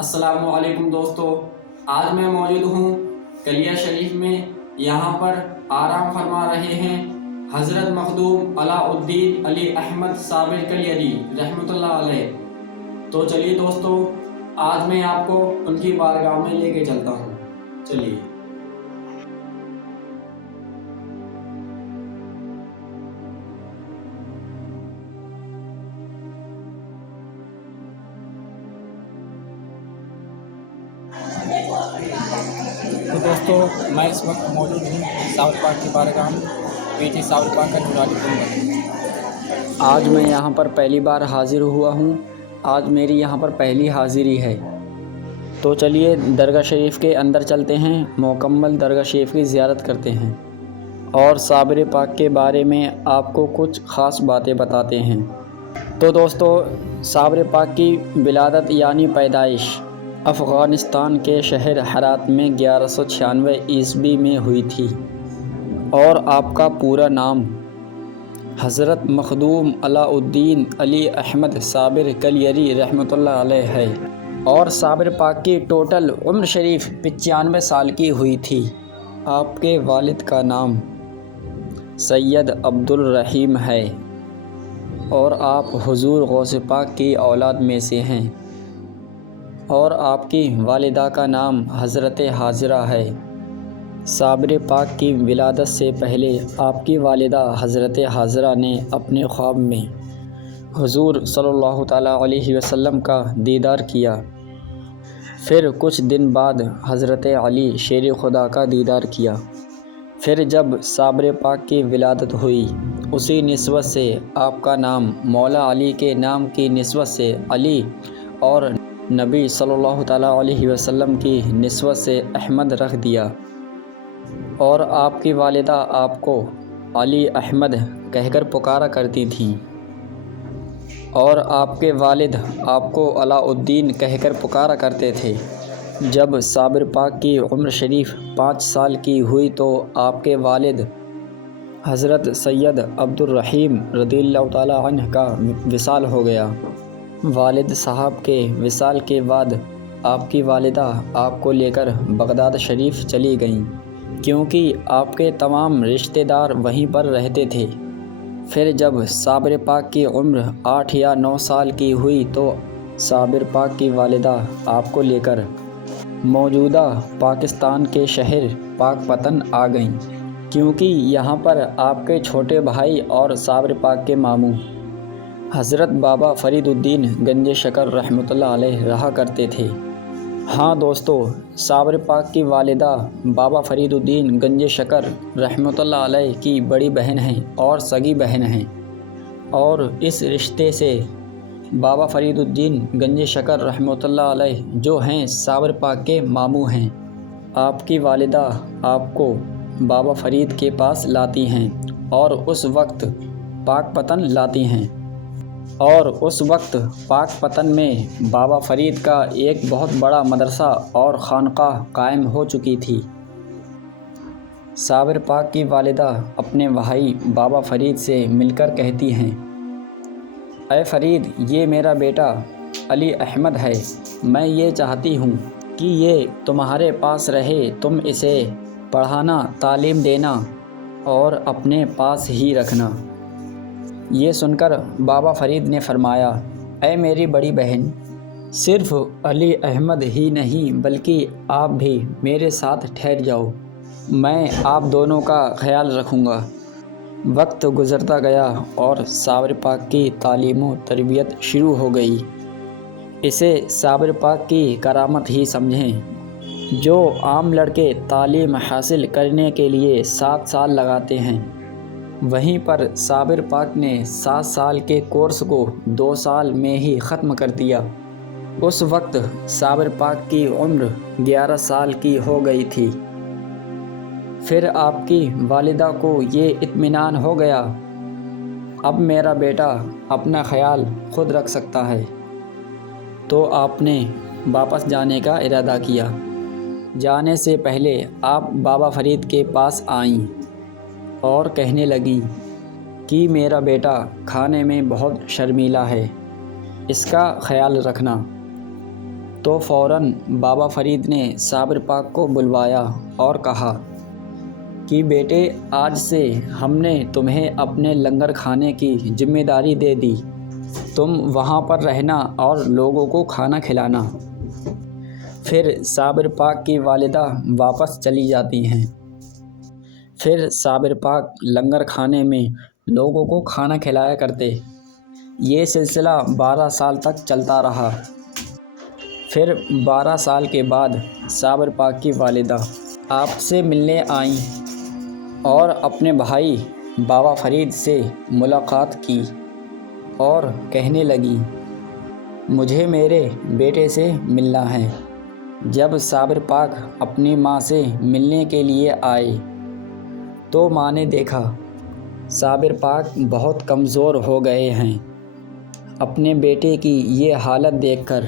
अस्सलामु अलैकुम दोस्तों, आज मैं मौजूद हूँ कलिया शरीफ में। यहाँ पर आराम फरमा रहे हैं हज़रत मखदूम अलाउद्दीन अली अहमद साबिर कलियरी रहमतुल्लाह अलैह। तो चलिए दोस्तों, आज मैं आपको उनकी बारगाह में लेके चलता हूँ। चलिए। तो दोस्तों, मैं इस वक्त मौजूद हूँ साउथ पार्क की बारगाह में, पीटी साउथ पार्क का नूरानी गुंबद। आज मैं यहाँ पर पहली बार हाजिर हुआ हूँ। आज मेरी यहाँ पर पहली हाजिरी है। तो चलिए दरगाह शरीफ के अंदर चलते हैं, मुकम्मल दरगाह शरीफ की ज़ियारत करते हैं और साबिर पाक के बारे में आपको कुछ ख़ास बातें बताते हैं। तो दोस्तों, साबिर पाक की विलादत यानी पैदाइश अफ़ग़ानिस्तान के शहर हरात में 1196 ईस्वी में हुई थी और आपका पूरा नाम हज़रत मखदूम अलाउद्दीन अली अहमद साबिर कलियरी रहमतुल्लाह अलैह है। और साबिर पाक की टोटल उम्र शरीफ 95 साल की हुई थी। आपके वालिद का नाम सैयद अब्दुल रहीम है और आप हुज़ूर गौस पाक की औलाद में से हैं। और आपकी वालिदा का नाम हज़रत हाजिरा है। साबिर पाक की विलादत से पहले आपकी वालिदा हज़रत हाजिरा ने अपने ख्वाब में हुज़ूर सल्लल्लाहु तआला अलैहि वसल्लम का दीदार किया। फिर कुछ दिन बाद हज़रत अली शेर खुदा का दीदार किया। फिर जब साबिर पाक की विलादत हुई, उसी निस्बत से आपका नाम मौला अली के नाम की निस्बत से अली और नबी सल्लल्लाहु तआला अलैहि वसल्लम की निस्बत से अहमद रख दिया। और आपकी वालिदा आपको अली अहमद कहकर पुकारा करती थीं और आपके वालिद आपको अलाउद्दीन कहकर पुकारा करते थे। जब साबिर पाक की उम्र शरीफ 5 साल की हुई तो आपके वालिद हज़रत सैयद अब्दुल रहीम रज़ियल्लाहु तआला अन्हु का विसाल हो गया। वालिद साहब के विसाल के बाद आपकी वालिदा आपको लेकर बगदाद शरीफ चली गईं, क्योंकि आपके तमाम रिश्तेदार वहीं पर रहते थे। फिर जब साबिर पाक की उम्र 8 या 9 साल की हुई तो साबिर पाक की वालिदा आपको लेकर मौजूदा पाकिस्तान के शहर पाकपतन आ गईं, क्योंकि यहाँ पर आपके छोटे भाई और साबिर पाक के मामू हज़रत बाबा फ़रीदुद्दीन गंज शकर रहमतुल्लाह अलैह रहा करते थे। हाँ दोस्तों, साबिर पाक की वालिदा बाबा फ़रीदुद्दीन गंज शकर रहमतुल्लाह अलैह की बड़ी बहन हैं और सगी बहन हैं। और इस रिश्ते से बाबा फ़रीदुद्दीन गंज शकर रहमतुल्लाह अलैह जो हैं साबिर पाक के मामू हैं। आपकी वालिदा आपको बाबा फ़रीद के पास लाती हैं और उस वक्त पाकपतन लाती हैं। और उस वक्त पाकपतन में बाबा फ़रीद का एक बहुत बड़ा मदरसा और खानकाह कायम हो चुकी थी। साबिर पाक की वालिदा अपने भाई बाबा फ़रीद से मिलकर कहती हैं, ऐ फ़रीद, ये मेरा बेटा अली अहमद है। मैं ये चाहती हूँ कि ये तुम्हारे पास रहे, तुम इसे पढ़ाना, तालीम देना और अपने पास ही रखना। ये सुनकर बाबा फ़रीद ने फरमाया, ऐ मेरी बड़ी बहन, सिर्फ़ अली अहमद ही नहीं बल्कि आप भी मेरे साथ ठहर जाओ, मैं आप दोनों का ख्याल रखूँगा। वक्त गुज़रता गया और साबिर पाक की तालीम व तरबियत शुरू हो गई। इसे साबिर पाक की करामत ही समझें। जो आम लड़के तालीम हासिल करने के लिए 7 साल लगाते हैं, वहीं पर साबिर पाक ने 7 साल के कोर्स को 2 साल में ही ख़त्म कर दिया। उस वक्त साबिर पाक की उम्र 11 साल की हो गई थी। फिर आपकी वालिदा को ये इत्मीनान हो गया, अब मेरा बेटा अपना ख्याल खुद रख सकता है। तो आपने वापस जाने का इरादा किया। जाने से पहले आप बाबा फ़रीद के पास आईं और कहने लगीं कि मेरा बेटा खाने में बहुत शर्मीला है, इसका ख्याल रखना। تو فوراً بابا فرید نے صابر پاک کو بلوایا اور کہا کہ بیٹے، آج سے ہم نے تمہیں اپنے لنگر کھانے کی ذمہ داری دے دی، تم وہاں پر رہنا اور لوگوں کو کھانا کھلانا۔ پھر صابر پاک کی والدہ واپس چلی جاتی ہیں۔ پھر صابر پاک لنگر کھانے میں لوگوں کو کھانا کھلایا کرتے۔ یہ سلسلہ 12 سال تک چلتا رہا۔ پھر 12 سال کے بعد صابر پاک کی والدہ آپ سے ملنے آئیں اور اپنے بھائی بابا فرید سے ملاقات کی اور کہنے لگیں، مجھے میرے بیٹے سے ملنا ہے۔ جب صابر پاک اپنی ماں سے ملنے کے لیے آئے تو ماں نے دیکھا صابر پاک بہت کمزور ہو گئے ہیں۔ اپنے بیٹے کی یہ حالت دیکھ کر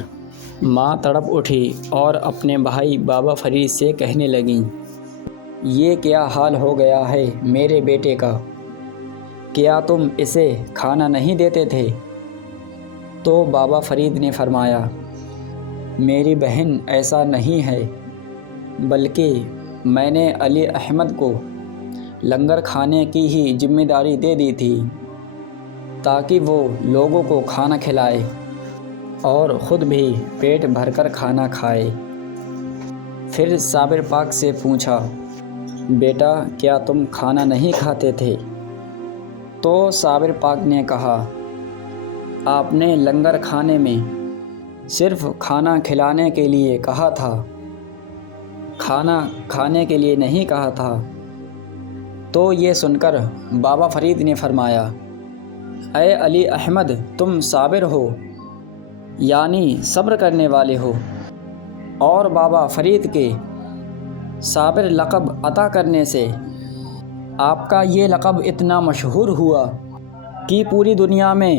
ماں تڑپ اٹھی اور اپنے بھائی بابا فرید سے کہنے لگیں، یہ کیا حال ہو گیا ہے میرے بیٹے کا؟ کیا تم اسے کھانا نہیں دیتے تھے؟ تو بابا فرید نے فرمایا، میری بہن ایسا نہیں ہے، بلکہ میں نے علی احمد کو لنگر کھانے کی ہی ذمہ داری دے دی تھی تاکہ وہ لوگوں کو کھانا کھلائے اور خود بھی پیٹ بھر کر کھانا کھائے۔ پھر صابر پاک سے پوچھا، بیٹا کیا تم کھانا نہیں کھاتے تھے؟ تو صابر پاک نے کہا، آپ نے لنگر کھانے میں صرف کھانا کھلانے کے لیے کہا تھا، کھانا کھانے کے لیے نہیں کہا تھا۔ تو یہ سن کر بابا فرید نے فرمایا، اے علی احمد، تم صابر ہو، یعنی صبر کرنے والے ہو، اور بابا فرید کے صابر لقب عطا کرنے سے آپ کا یہ لقب اتنا مشہور ہوا کہ پوری دنیا میں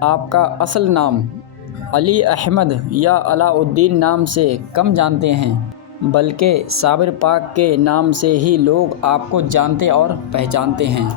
آپ کا اصل نام علی احمد یا علاء الدین نام سے کم جانتے ہیں، بلکہ صابر پاک کے نام سے ہی لوگ آپ کو جانتے اور پہچانتے ہیں۔